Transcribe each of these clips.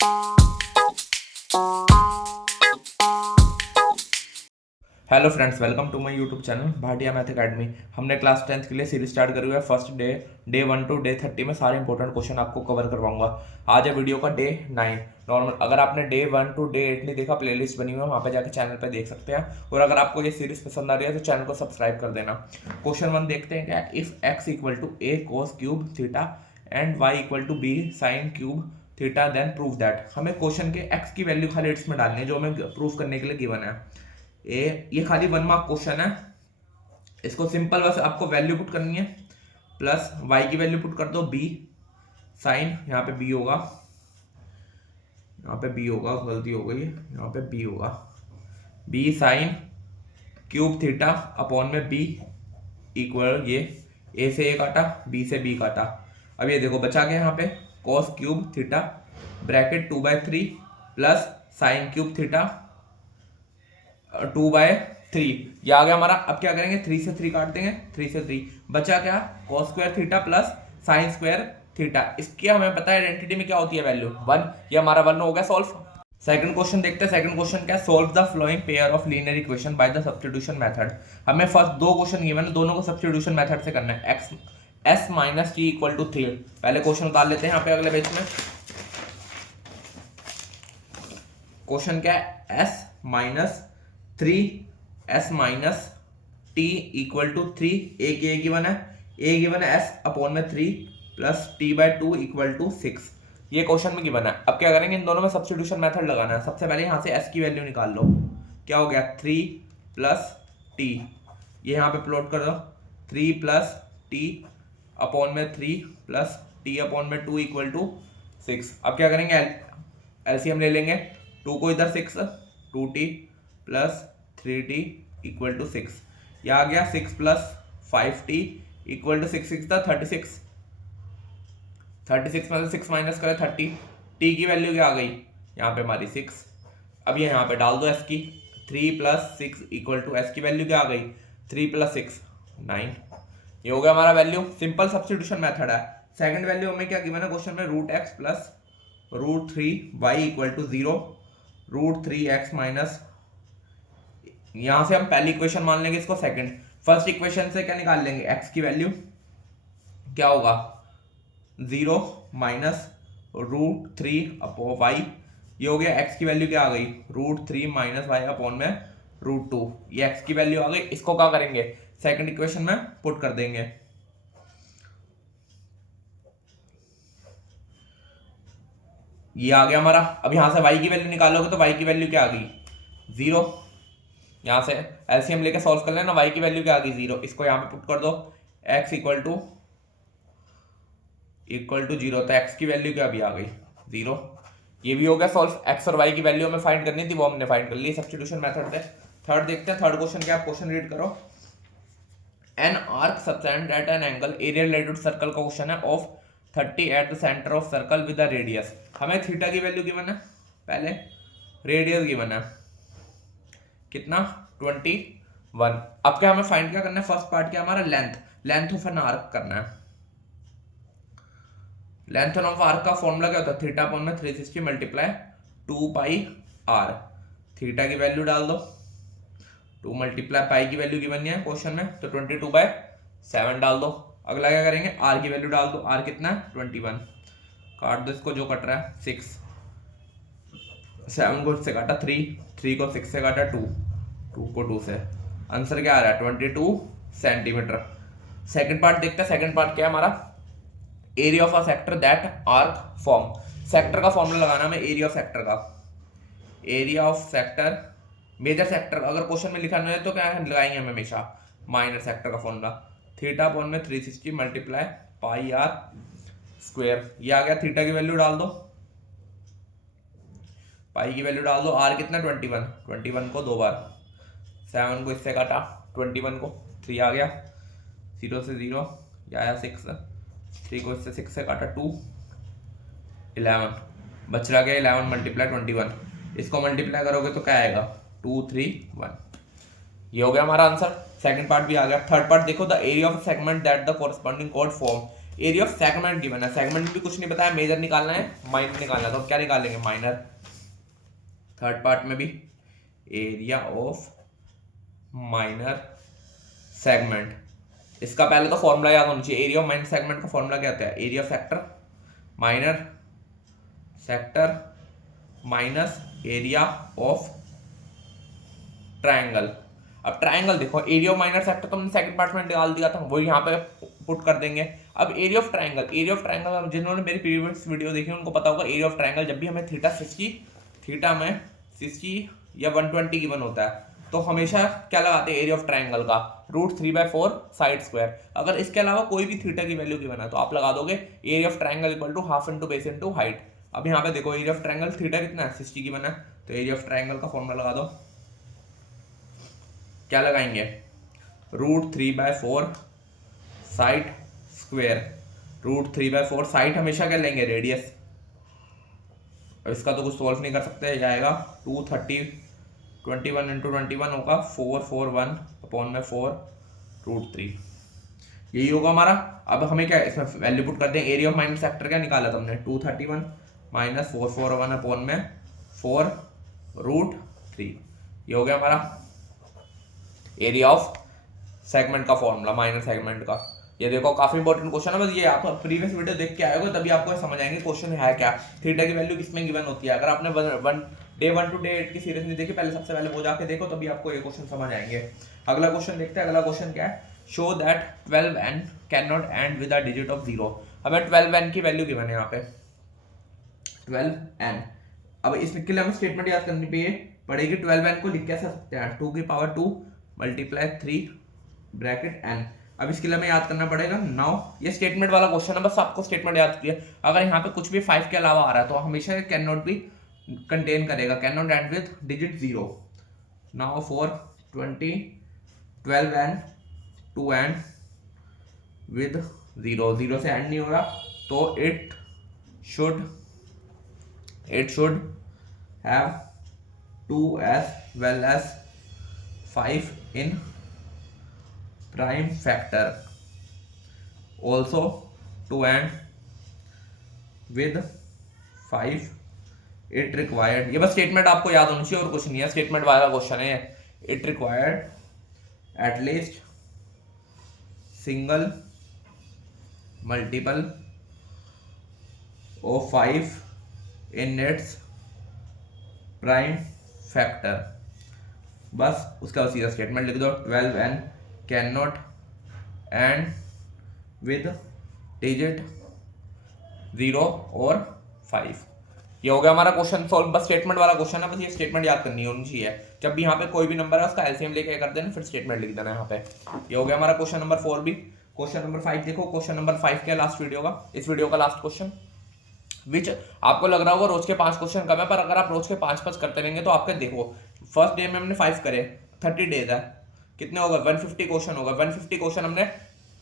Hello friends, welcome to my YouTube channel Bhatia math academy. हमने class 10th के लिए series start करी हुई है। फर्स्ट डे 1 टू डे 30 में सारे इंपॉर्टेंट क्वेश्चन आपको कवर करवाऊंगा। आज है वीडियो का डे 9 नॉर्मल। अगर आपने डे 1 टू डे 8 नहीं देखा, प्लेलिस्ट बनी हुई है, वहाँ पे जाकर चैनल पे देख सकते हैं। और अगर आपको ये सीरीज पसंद आ रही है तो चैनल को सब्सक्राइब कर देना। क्वेश्चन 1 देखते हैं क्या। If x equal to a cos cube theta and y equal to b sine cube theta then prove that. हमें क्वेश्चन के एक्स की वैल्यू खाली इसमें डालनी है जो हमें प्रूव करने के लिए गिवन है। ये खाली 1 मार्क क्वेश्चन है। इसको सिंपल बस आपको वैल्यू पुट करनी है, प्लस वाई की वैल्यू पुट कर दो बी साइन, यहाँ पे बी होगा, यहाँ पे बी होगा, गलती हो गई, यहाँ पे बी होगा, b sine cube theta upon में बी इक्वल ये ए से ए काटा, बी से बी काटा। अब ये देखो बचा गया यहाँ पे cos cube theta bracket 2/3 plus sign cube theta 2/3। ये आ गया हमारा। अब क्या करेंगे, 3 से 3 काट देंगे, 3 से 3 बचा क्या, cos square theta plus sine square theta. इसकी हमें पता है आइडेंटिटी में क्या होती है वैल्यू 1। ये हमारा 1 हो गया सॉल्व। सेकंड क्वेश्चन देखते हैं। सेकंड क्वेश्चन क्या है, solve the following pair of linear equation by the substitution method. हमें फर्स्ट दो क्वेश्चन गिवन है, दोनों को सब्स्टिट्यूशन मेथड से करना है। X s minus t equal to 3। पहले क्वेश्चन उतार लेते हैं यहाँ पे अगले पेज में। क्वेश्चन क्या है, s minus 3 s minus t equal to 3। A given है, ए गिवन है एस अपॉन में 3 प्लस t/2 इक्वल टू 6। ये क्वेश्चन में गिवन है। अब क्या करेंगे, इन दोनों में सब्स्टिट्यूशन मेथड लगाना है। सबसे पहले यहाँ से एस की वैल्यू निकाल लो। क्या हो गया, 3 प्लस टी, ये यहाँ पे प्लॉट कर दो, 3 प्लस टी अपॉन में 3 प्लस टी अपॉन में 2 इक्वल टू 6। अब क्या करेंगे, एलसीएम ले लेंगे। 2 को इधर 6, 2t plus 3t equal to 6। यह आ गया 6 प्लस 5t इक्वल टू 6 था 36। 36 में से 6 माइनस करें 30। t की वैल्यू क्या आ गई, यहाँ पे हमारी 6। अब ये यहाँ पे डाल दो s की, 3 प्लस 6 इक्वल टू s की वैल्यू क्या आ गई, 3 प्लस 6 9। ये हो गया हमारा वैल्यू। सिंपल सब्स्टिट्यूशन मेथड है। सेकंड वैल्यू हमें क्या गिवन है क्वेश्चन में, √x plus √3y equal to 0, √3x minus, यहां से हम पहली इक्वेशन मान लेंगे इसको सेकंड। फर्स्ट इक्वेशन से क्या निकाल लेंगे, x की वैल्यू क्या होगा, 0 माइनस √3 अपॉन y। ये हो गया x की वैल्यू क्या आ गई, √3 माइनस y अपॉन में √2। ये x की वैल्यू आ गई। इसको क्या करेंगे, सेकंड इक्वेशन में पुट कर देंगे। ये आ गया हमारा। अब यहां से y की वैल्यू निकालोगे तो y की वैल्यू क्या आ गई, 0। यहाँ से एलसीएम लेके सॉल्व कर लेना, y की वैल्यू क्या आ गई, 0। इसको यहाँ पे पुट कर दो, x इक्वल टू 0, तो x की वैल्यू क्या भी आ गई, 0। ये भी हो गया सॉल्व। x और y की वैल्यू हमें फाइंड करनी थी, वो हमने फाइंड कर ली सब्स्टिट्यूशन मेथड से। थर्ड देखते हैं। थर्ड क्वेश्चन क्या, क्वेश्चन रीड करो। An arc subtend at an angle area related circle का क्वेश्चन है, of 30 at the centre of circle with the radius. हमें थीटा की वैल्यू गिवन है, पहले रेडियस गिवन है कितना, 21। अब क्या हमें फाइंड क्या करना है, फर्स्ट पार्ट क्या हमारा, लेंथ ऑफ एन आर्क करना है। लेंथ ऑफ आर्क का फॉर्मूला क्या होता है, थीटा अपॉन में 360 मल्टीप्लाई 2 पाई आर। थीटा की वैल्यू डाल दो, 2 मल्टीप्लाई पाई की वैल्यू गिवन है क्वेश्चन में, तो 22/7 डाल दो। अगला क्या करेंगे, आर की वैल्यू डाल दो। आर कितना है, 21। काट दो इसको, जो कट रहा है 6, 7 को इससे काटा 3 को 6 से काटा 2 को 2 से। आंसर क्या आ रहा है, 22 सेंटीमीटर। सेकंड पार्ट देखते हैं। सेकंड पार्ट क्या है हमारा, area of a sector that arc form. Sector का फॉर्मूला लगाना हमें, एरिया ऑफ सेक्टर का, area of sector major sector. अगर क्वेश्चन में लिखा नहीं है तो क्या लगाएंगे हम हमेशा, माइनर सेक्टर का फॉर्मूला, थीटा अपॉन में 360 मल्टीप्लाई पाई आर स्क्वायर। ये आ गया, थीटा की वैल्यू डाल दो, पाई की वैल्यू डाल दो। आर कितना, 21 को 2 बार, 7 को इससे काटा, 21 को 3 आ गया, 0 से 0 या आया 6, 3 को इससे 6 से काटा 2, 11 बच रहा गया, 11 मल्टीप्लाई 21। इसको मल्टीप्लाई करोगे तो क्या आएगा, 2 3 1। ये हो गया हमारा आंसर। सेकंड पार्ट भी आ गया। थर्ड पार्ट देखो, the area of segment that the corresponding code form. Area of segment given है, सेगमेंट भी कुछ नहीं बताया, मेजर निकालना है, माइनर निकालना है, तो क्या निकालेंगे माइनर। थर्ड पार्ट में भी एरिया ऑफ माइनर सेगमेंट, इसका पहले तो फॉर्मूला याद होना चाहिए। एरिया ऑफ माइनर सेगमेंट का फॉर्मूला क्या होता है, area of sector minor sector minus area of triangle. अब ट्रायंगल देखो, एरिया ऑफ माइनर सेक्टर तो हमने सेकंड पार्ट में डाल दिया था, वो यहाँ पे पुट कर देंगे। अब area of triangle, area of triangle जिन्होंने मेरी प्रीवियस वीडियो देखी उनको पता होगा, एरिया ऑफ ट्रायंगल जब भी हमें थीटा में 60 या 120 गिवन होता है तो हमेशा क्या लगाते हैं एरिया ऑफ ट्रायंगल का, √3/4 साइड स्क्वायर। अगर इसके अलावा कोई भी थीटा की वैल्यू गिवन है तो आप लगा दोगे area of triangle equal to half into base into height. अब यहाँ पे देखो एरिया ऑफ ट्रायंगल थीटा कितना है, 60 गिवन है, तो एरिया ऑफ ट्रायंगल का फॉर्मूला लगा दो। क्या लगाएंगे, √3/4 साइड स्क्वायर, √3/4 साइड हमेशा क्या लेंगे, रेडियस। अब इसका तो कुछ सॉल्व नहीं कर सकते, जाएगा 230 21 × 21 होगा 441/4 √3, यही होगा हमारा। अब हमें क्या इसमें वैल्यू पुट कर देंगे, एरिया ऑफ माइनर सेक्टर क्या निकाला था हमने, 231 - 441/4 √3, ये हो गया हमारा एरिया ऑफ सेगमेंट का फॉर्मूला माइनर सेगमेंट का। ये देखो काफी इंपॉर्टेंट क्वेश्चन है, बस ये आप प्रीवियस वीडियो देख के आए हो तभी आपको समझ आएंगे क्वेश्चन है क्या, थीटा की वैल्यू किसमें गिवन होती है। अगर आपने डे 1 to डे 8 की सीरीज नहीं देखी, पहले सबसे पहले वो जाके देखो तभी आपको ये क्वेश्चन समझ आएंगे। अगला क्वेश्चन देखते हैं, अगला क्वेश्चन क्या है, show that 12n can not end with a digit of 0। हमें 12n की वैल्यू गिवन है यहाँ पे 12n। अब इसके लिए हमें स्टेटमेंट याद करनी पड़ेगी, 12n को लिख कैसे सकते हैं, 2 की पावर 2 × 3 ब्रैकेट n। अब इसके लिए हमें याद करना पड़ेगा नाउ, ये स्टेटमेंट वाला क्वेश्चन है, बस आपको स्टेटमेंट याद किया। अगर यहाँ पे कुछ भी 5 के अलावा आ रहा है तो हमेशा कैन नॉट भी कंटेन करेगा, can not end with digit 0। Now for 12n to end with 0, 0 से एंड नहीं हो रहा तो it should have 2 as well as 5 in prime factor, also to end with 5 it required। ये बस स्टेटमेंट आपको याद होनी चाहिए और कुछ नहीं है, स्टेटमेंट वाला क्वेश्चन है। It required at least single multiple of 5 in its prime factor, बस उसका सीधा स्टेटमेंट लिख दो, 12n can not end with digit 0 और 5। ये हो गया हमारा क्वेश्चन सॉल्व, बस स्टेटमेंट वाला क्वेश्चन है, बस ये स्टेटमेंट याद करनी होनी चाहिए। जब भी यहाँ पे कोई भी नंबर है उसका एलसीएम लेके कर देना, फिर स्टेटमेंट लिख देना यहाँ पे। ये हो गया हमारा क्वेश्चन नंबर 4 भी। क्वेश्चन नंबर 5 देखो, क्वेश्चन नंबर 5 क्या लास्ट वीडियो का, इस वीडियो का लास्ट क्वेश्चन, विच आपको लग रहा होगा रोज के 5 क्वेश्चन कम है, पर अगर आप रोज के 5 करते रहेंगे तो आपके देखो फर्स्ट डे में हमने 5 करे, 30 डेज है, कितने होगा 150 क्वेश्चन होगा। 150 क्वेश्चन हमने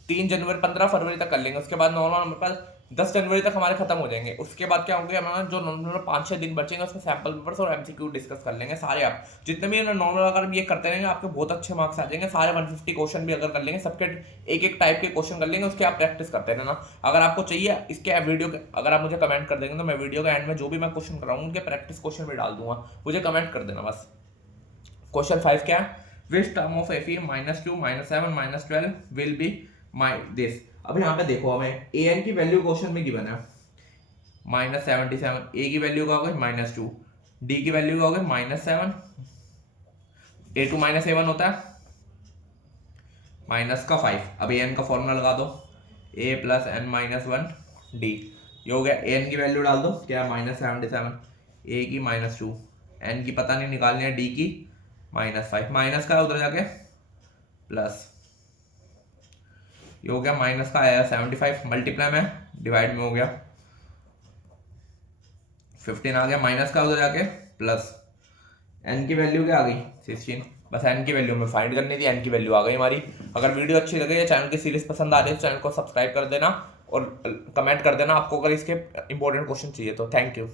3 जनवरी 15 फरवरी तक कर लेंगे, उसके बाद नॉर्मल हमारे पास 10 जनवरी तक हमारे खत्म हो जाएंगे। उसके बाद क्या होंगे, हमारा जो नॉर्मल 5-6 दिन बचेंगे उसमें सैम्पल पेपर्स और एमसीक्यू डिस्कस कर लेंगे सारे। आप जितने भी नॉर्मल अगर ये करते रहेंगे आपके बहुत अच्छे मार्क्स आ जाएंगे। सारे 150 क्वेश्चन भी अगर कर लेंगे, सबके एक टाइप के क्वेश्चन कर लेंगे, उसके आप प्रैक्टिस करते रहना। अगर आपको चाहिए इसके वीडियो के, अगर आप मुझे कमेंट कर देंगे तो मैं वीडियो के एंड में जो भी मैं क्वेश्चन कराऊंगा उनके प्रैक्टिस क्वेश्चन भी डाल दूंगा, मुझे कमेंट कर देना बस। क्वेश्चन 5 क्या है, which term of FE -2 -7 -12 will be this. अब यहाँ पे देखो हमें an की वैल्यू क्वेश्चन में गिवन है -77, a की वैल्यू क्या होगी -2, d की वैल्यू क्या होगी -7, a2 -a1 होता है माइनस का 5। अब an का फॉर्मूला लगा दो, a + n - 1 d, ये हो गया। an की वैल्यू डाल दो, क्या है -77, a की -2, n की पता नहीं निकालनी है, d की -5, माइनस का उधर जाके प्लस, ये हो गया माइनस का आया 75, मल्टीप्लाई में डिवाइड में हो गया 15 आ गया, माइनस का उधर जाके प्लस, n की वैल्यू क्या आ गई 16। बस n की वैल्यू में फाइंड करनी थी, n की वैल्यू आ गई हमारी। अगर वीडियो अच्छी लगे या चैनल की सीरीज पसंद आ रही है तो चैनल को सब्सक्राइब कर देना और कमेंट कर देना आपको अगर इसके इंपॉर्टेंट क्वेश्चन चाहिए तो। Thank you.